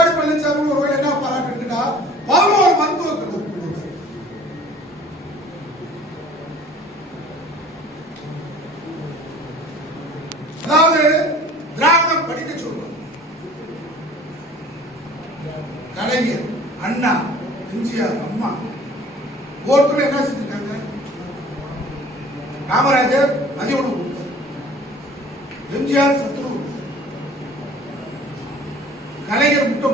எடப்பாடி பழனிசாமி ஒருவேளை என்ன பாராட்டுன்னா 11 மருத்துவ அதாவது திராவிடம் படிக்க சொல்றோம். கலைஞர், அண்ணா, எம்ஜிஆர், அம்மா ஒருத்தர் என்ன செஞ்சிருக்காங்க? காமராஜர் மதிய உணவு கொடுத்தார், எம்ஜிஆர் சத்துணவு, கலைஞர் முட்டை